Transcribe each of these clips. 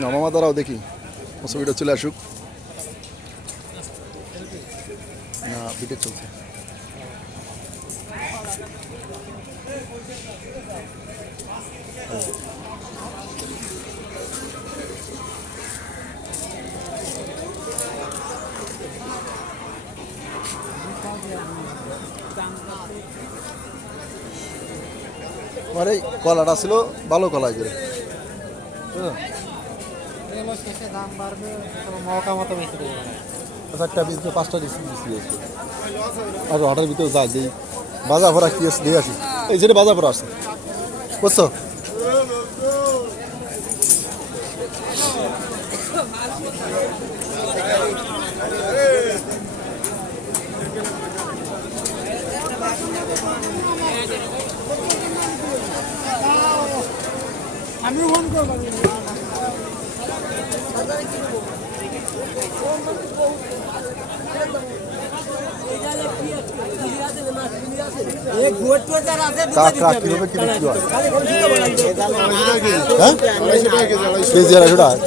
না মামা দাঁড়াও দেখি ছবিটা চলে আসুক। না ভিডিও চলছে। আমার এই কলাটা ছিল ভালো কলা করে চারটা পিস পাঁচটা পিস আর হঠাৎ ভিতরে যায় যে বাজার ভরা কি আছে দিয়ে আসি এই যেটা বাজার ভরা আসছে বুঝছো। আমিও ফোন করবো।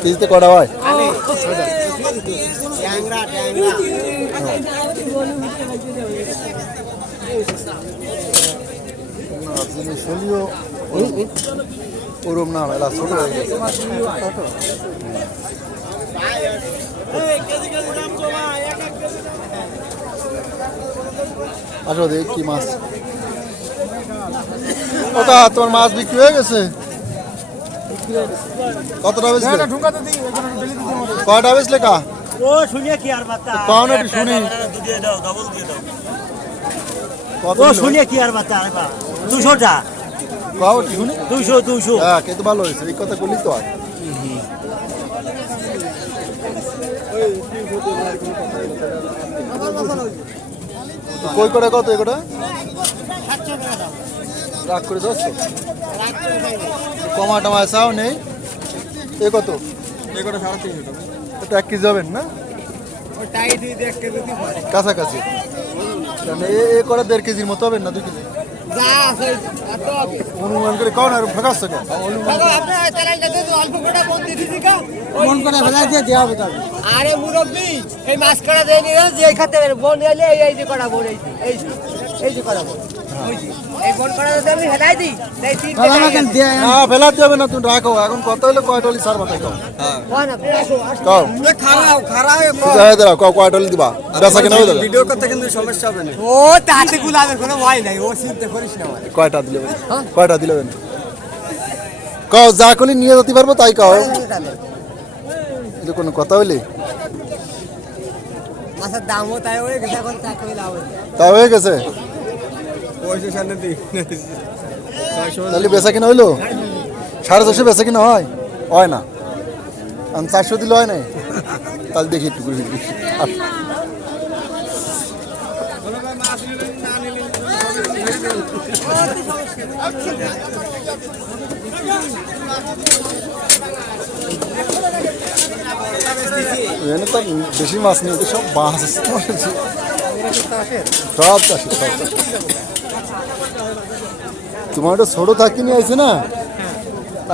কেজিতে কটা হয়? ওরম না মেলা ছোট হয়ে গেছে। আসো দেখ কি মাছ। ওটা তোমার মাছ বিক্রি হয়ে গেছে? কতটা বেচলে? কয়টা বেচলে কা? ও শুনিয়ে কি আর বাতা? পাওনা একটু শুনি। দিয়ে দাও, ডাবল দিয়ে দাও। ও শুনিয়ে কি আর বাতা? 200টা। পাও একটু শুনি। 200। হ্যাঁ কত ভালো হয়েছে এই কথা বলি তো আর। কই করে কত এগুলো? রাগ করে দোস্ত কমা টমা চাও নেই এ কত? এগুলো 350 টাকা। এটা 1 কেজি যাবেন না? ওটাই দিয়ে 1 কেজি দিতে পারে। কাছাকাছি এ করে 1.5 কেজির মতো হবে না 2 কেজি? যা আছে এত অনুমান করে কোন আর ফাঁকাছ কেন? আপনি চ্যানেলটা দিয়ে অল্প করে মন দিয়ে দিছি কা? মন করে ফেলা দিয়ে দেওয়া হবে তবে। আরে মুরব্বি এই মাছ করা দেই নি যে খাতে বন এলে এই যে করা বন এই যে করা বন এই বন করা যদি আমি হেলাই দিই তাই 3 টাকা না ফেলাতে হবে না তুমি রাখো এখন কত হলো কয়টলি সার বাতাই কও। হ্যাঁ কোন আপনি আসো কও খারাও যাই দাও কও কয়টলি দিবা বেচা কিনা হইলো ভিডিও করতে কিন্তু সমস্যা হবে না ও তাতে গুলাবে কোনো ভয় নাই ও চিন্তা করিস না কয়টা দিলে কয়টা দিলে কও যা কলি নিয়ে যেতে পারবো তাই কও। এটা কোনো কথা হইলে মাছের দামও তাই হয়ে গেছে এখন তা কই লাভ তাই হয়ে গেছে পয়সা সামনে দি তাহলে বেচা কিনা হইলো 450 বেচা কিনা হয় হয় না আমি 400 দিলে হয় না তাহলে দেখি একটু করে এখানে তো বেশি মাছ নেই সব মাছ সব চাষি সব চাষি তোমার ওটা ছোট থাকি নিয়ে আছে না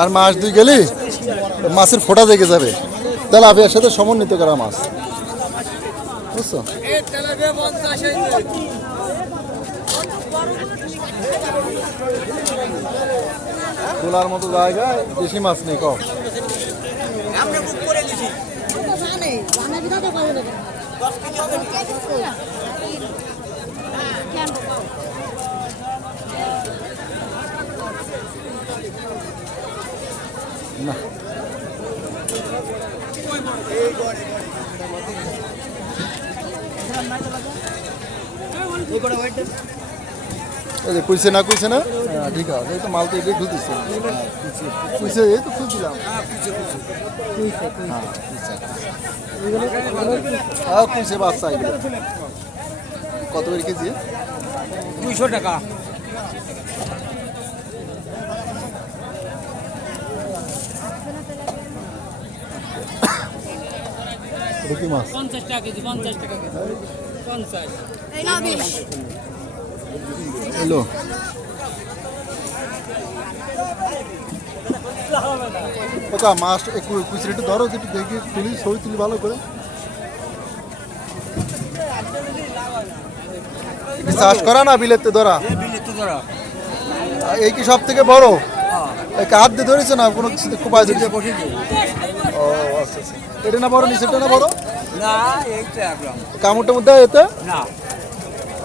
আর মাছ দুই গেলি মাছের ফোঁটা দেখে যাবে তাহলে আবিয়ার সাথে সমন্বিত করা মাছ বুঝছো। খোলার মতো জায়গায় বেশি মাছ নেই কম না। কুইছে না কুইছে না ঠিক আছে এই তো মাল তো এটাই খুলতেছে কুইছে এই তো খুলছিলাম হ্যাঁ কুইছে বাচ্চা এগুলো কত করে কেজি? 200 টাকা। কি মাছ? 50 টাকা কেজি 50 টাকা কেজি 50 এই নাও 20 হ্যালো ওকা মাছ একটু কুচি একটু ধরো একটু দেখি তুলি ছবি তুলি ভালো করে চাষ করা না বিলেতে ধরা এই কি সব থেকে বড় এই হাত দিয়ে ধরেছে না কোনো কিছুতে কোপায় ধরেছে ও আচ্ছা আচ্ছা এটা না বড় নিচেটা না বড় না এইটা একদম কামড়টার মধ্যে এতে না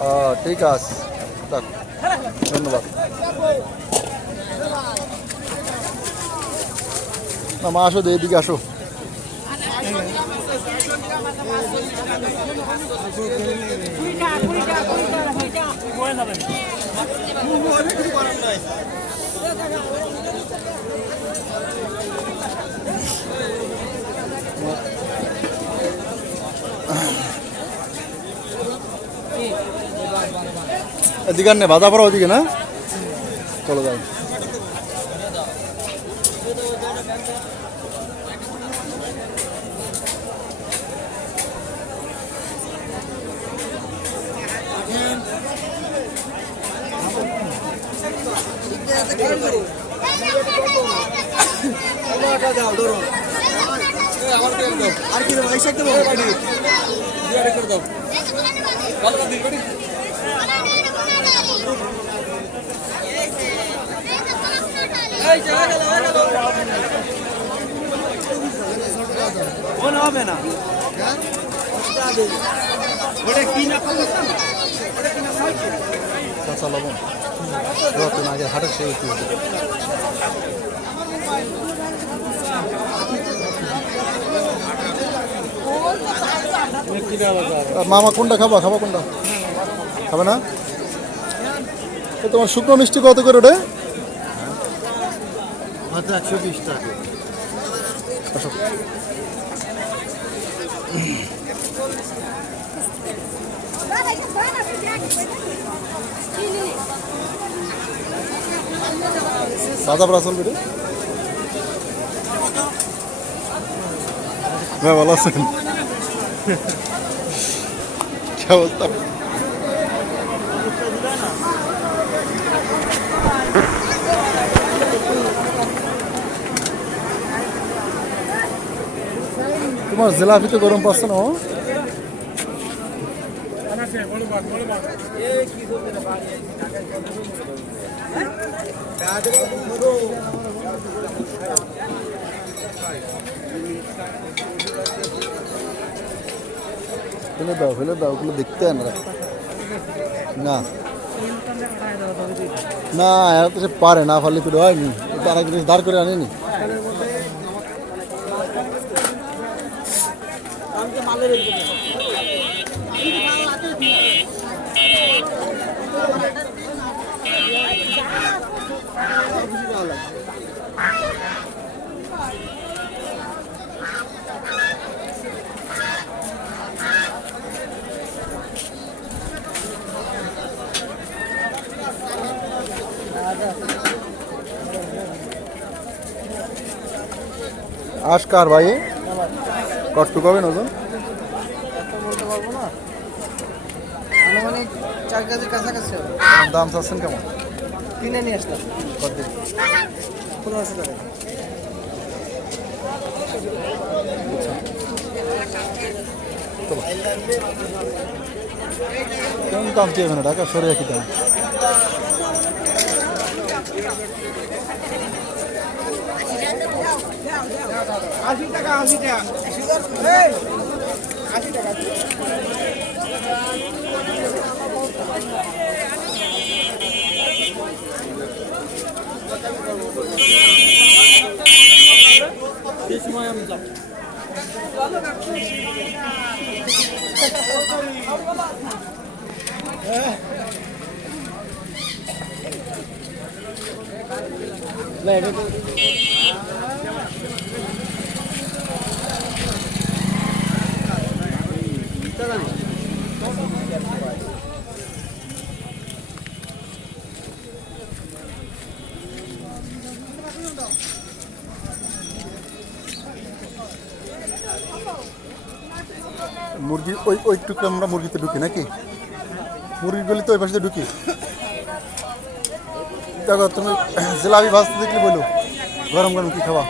ও ঠিক আছে থাক ধন্যবাদ না মা আসো এদিকে আসো এদিকে আর নেই বাধা পড়া ওদিকে না চলো যাই আর কি ভাই সাথে বাড়ি করে দাও ভালো করে দিই এই চলে গেল কোন হবে না ওটা কি না করতাম ওটা কি না হয় কাঁচা লবণ যতদিন আগে হাটে সে মামা কোনটা খাবা খাবা কোনটা খাবে না তোমার শুকনো মিষ্টি কত করে ওটা 120 টাকা দাদা পড়া চলবে রে হ্যাঁ ভালো আছেন কি অবস্থা তোমার জিলাপি তো গরম পাচ্ছে না ফেলে দাও ওগুলো দেখতে হয় না না এরা তো সে পারে না ফালে করে হয়নি তারা কিছু দাঁড় করে আনেনি আজকার ভাই কটটুক হবে নতুন বলতে পারবো না আনুমানিক 4 কেজির কাছাকাছি হবে দাম চাচ্ছেন কেমন কিনে নিয়ে আসলাম কত দিন 1500 টাকা কেমন দাম চেয়ে না ঢাকা সরে রাখি দাম মুরগি ওই ওই টুকরো আমরা মুরগিতে ঢুকি নাকি মুরগিগুলি তো ওই পাশে ঢুকি দেখো তুমি জিলাপি ভাজতে দেখলে বলো গরম গরম কি খাওয়া?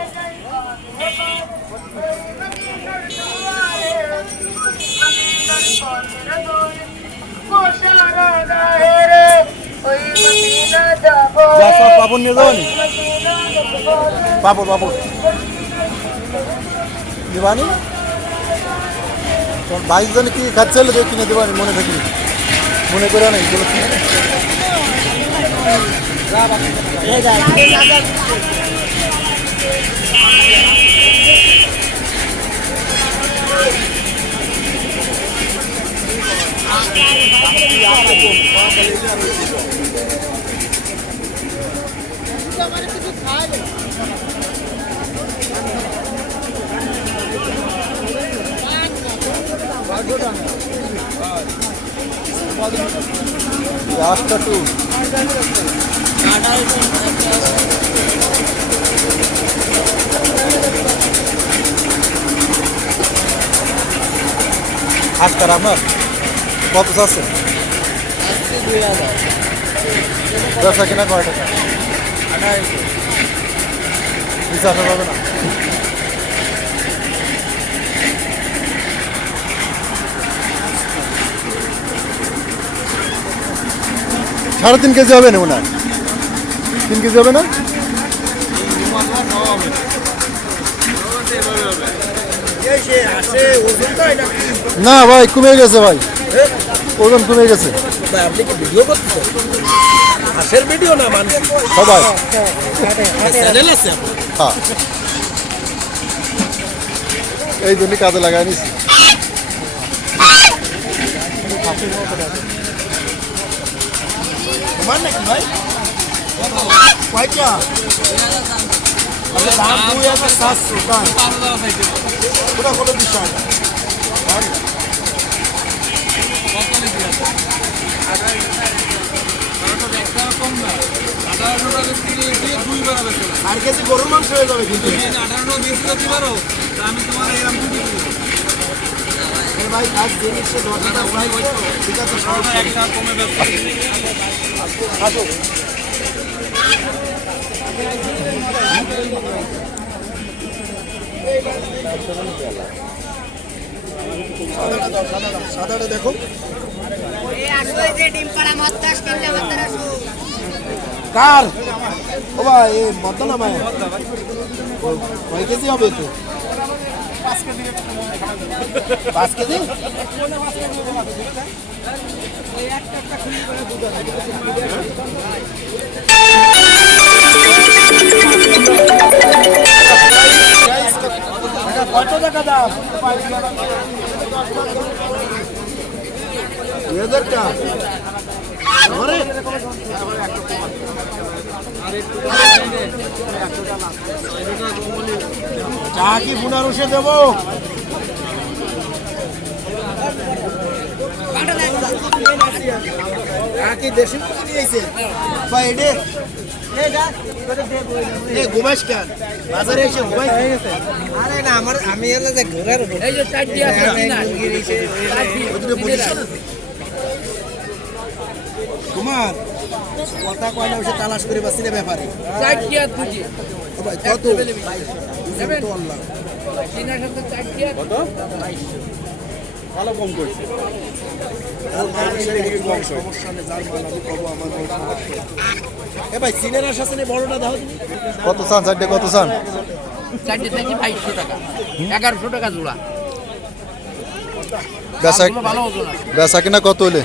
পাপড় নিয়ে যাবানি? পাপড় পাপড় দেবানি? তোর 22 জন কি খাচ্ছিল যে কিনে দেবানি মনে থাকি? মনে করে না এগুলো কি? রাস্তা টু আজকার আপনার কত চাচ্ছেন? ব্যবসা কিনা কয় টাকা? বিচার হবে না? সাড়ে 3 কেজি হবে না ওনার? 3 কেজি হবে না? না ভাই কমে গেছে ভাই, ওজন কমে গেছে। আপনি কি ভিডিও করতেছেন? হাঁসের ভিডিও না মানুষ সবাই চ্যানেল আছে? হ্যাঁ, এই জন্য কাজে লাগাই নিছি। তোমার নাকি ভাই? কয়টা? দাম 2700 দাম। ওটা কত বিষয়? আর কেজি গরুর মাংস হয়ে যাবে কিন্তু ভাই কাজ জিনিসে দরকার ঠিক আছে আসো। সাদাটা দেখো কার ও ভাই এই মতো না ভাই কয় কেজি হবে তো? 5 কেজি। কত টাকা দাম? 2000 চা কি 1500 দেবো? কি দেশি দিয়েছে ভাই এডে এই ঘুমাস কেন বাজারে এসে ঘুমাই হয়ে গেছে? আরে না আমার আমি এলে যে ঘোরার এই যে চারটি আছে না কুমার কথা কয় না ওসে তালাশ করে বাসিনে ব্যাপারে চারটি আর দুটি ভাই কত তো আল্লাহ চিনার সাথে চারটি আর কত ভালো কম করছে সমস্যা নেই যার মাল আমি করবো আমার এ ভাই সিনের আশা আছে বড়টা দাও কত চান? চারটে কত চান? চারটি থেকে 2200 টাকা 1100 টাকা জোড়া বেচা ভালো ওজন আছে বেচা কিনা কত হলে?